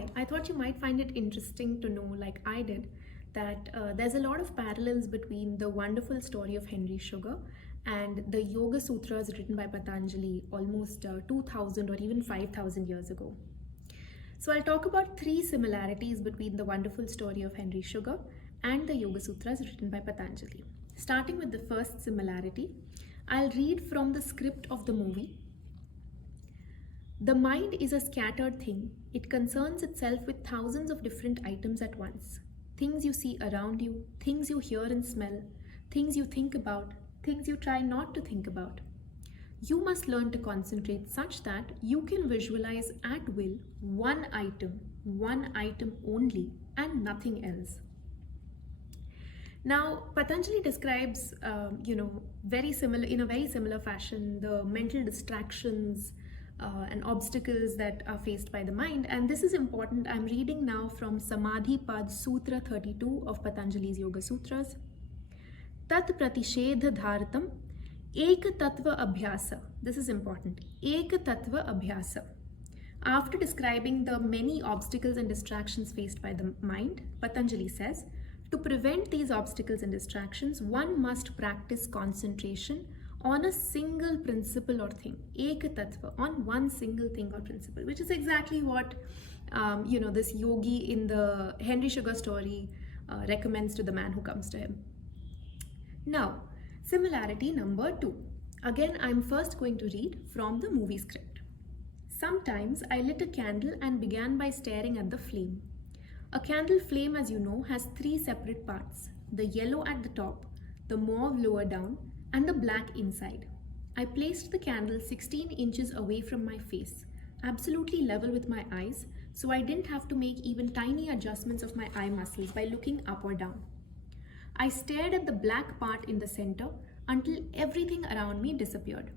Hi, I thought you might find it interesting to know, like I did, that there's a lot of parallels between the wonderful story of Henry Sugar and the Yoga Sutras written by Patanjali almost 2000 or even 5000 years ago. So I'll talk about three similarities between the wonderful story of Henry Sugar and the Yoga Sutras written by Patanjali. Starting with the first similarity, I'll read from the script of the movie. The mind is a scattered thing. It concerns itself with thousands of different items at once. Things you see around you, things you hear and smell, things you think about, things you try not to think about. You must learn to concentrate such that you can visualize at will one item only, and nothing else. Now, Patanjali describes, very similar, in a very similar fashion, the mental distractions and obstacles that are faced by the mind. And this is important. I'm reading now from Samadhi Pad Sutra 32 of Patanjali's Yoga Sutras. Tat pratishedha dhartam eka tattva abhyasa. This is important. Eka tattva abhyasa. After describing the many obstacles and distractions faced by the mind, Patanjali says, to prevent these obstacles and distractions, one must practice concentration on a single principle or thing, eka tattva, on one single thing or principle, which is exactly what this yogi in the Henry Sugar story recommends to the man who comes to him. Now, similarity number 2. Again, I'm first going to read from the movie script. Sometimes I lit a candle and began by staring at the flame. A candle flame, as you know, has 3 separate parts, the yellow at the top, the mauve lower down, and the black inside. I placed the candle 16 inches away from my face, absolutely level with my eyes, so I didn't have to make even tiny adjustments of my eye muscles by looking up or down. I stared at the black part in the center until everything around me disappeared.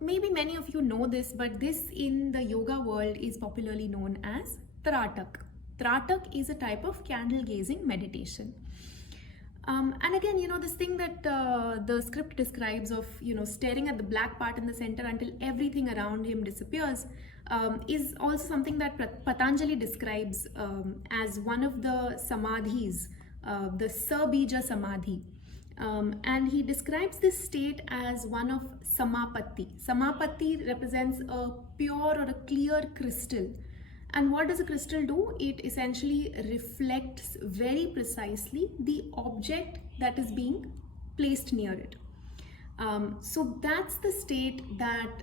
Maybe many of you know this, but this in the yoga world is popularly known as tratak. Tratak is a type of candle gazing meditation. And again, this thing that the script describes of, staring at the black part in the center until everything around him disappears is also something that Patanjali describes as one of the samadhis, the sabija samadhi. And he describes this state as one of Samapatti. Samapatti represents a pure or a clear crystal. And what does a crystal do? It essentially reflects very precisely the object that is being placed near it. So that's the state that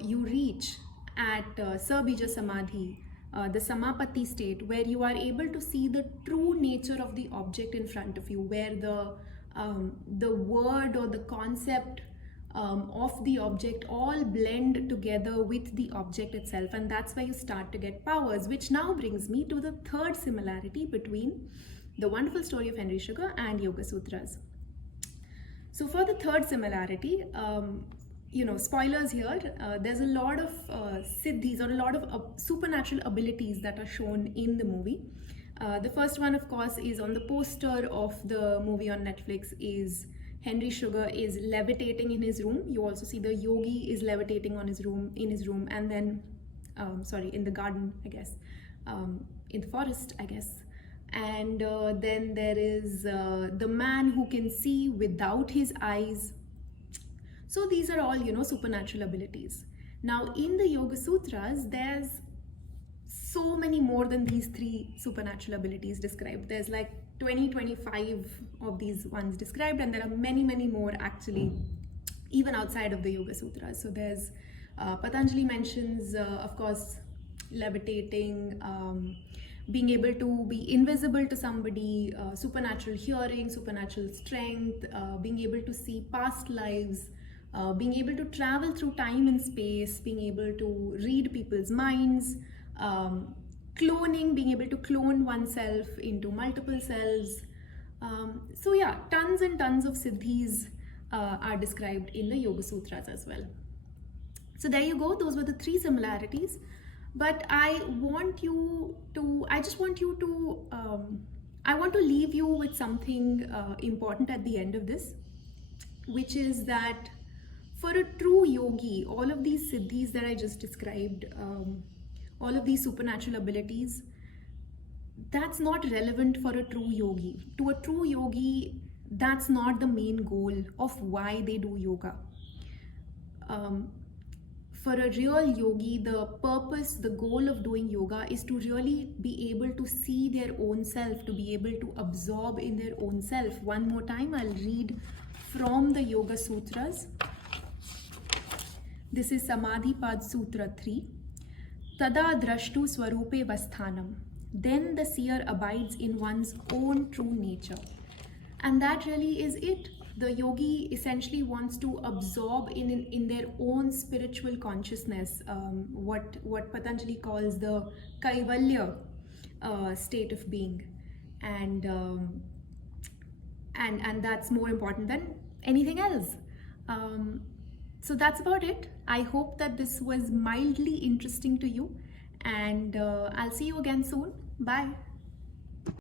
you reach at sabija samadhi, the samapatti state, where you are able to see the true nature of the object in front of you, where the word or the concept of the object all blend together with the object itself, and that's where you start to get powers, which now brings me to the third similarity between the wonderful story of Henry Sugar and Yoga Sutras. So for the third similarity, spoilers here, there's a lot of siddhis or a lot of supernatural abilities that are shown in the movie. The first one, of course, is on the poster of the movie on Netflix, is Henry Sugar is levitating in his room. You also see the yogi is levitating in his room, and then, in the garden, I guess, in the forest, I guess. And then there is the man who can see without his eyes. So these are all, supernatural abilities. Now, in the Yoga Sutras, there's so many more than these 3 supernatural abilities described. There's like 25 of these ones described, and there are many more actually, even outside of the Yoga Sutras. So there's Patanjali mentions, of course, levitating, being able to be invisible to somebody, supernatural hearing, supernatural strength, being able to see past lives, being able to travel through time and space, being able to read people's minds, cloning, being able to clone oneself into multiple selves. So yeah, tons and tons of siddhis are described in the Yoga Sutras as well. So there you go, those were the 3 similarities. But I want to leave you with something important at the end of this, which is that for a true yogi, all of these siddhis that I just described all of these supernatural abilities, that's not relevant for a true yogi. To a true yogi, that's not the main goal of why they do yoga. For a real yogi, the purpose, the goal of doing yoga is to really be able to see their own self, to be able to absorb in their own self. One more time, I'll read from the Yoga Sutras. This is Samadhi Pad Sutra 3. Tada drashtu swarupe vasthanam. Then the seer abides in one's own true nature. And that really is it. The yogi essentially wants to absorb in their own spiritual consciousness, what Patanjali calls the kaivalya state of being, and that's more important than anything else. So that's about it. I hope that this was mildly interesting to you, and I'll see you again soon. Bye.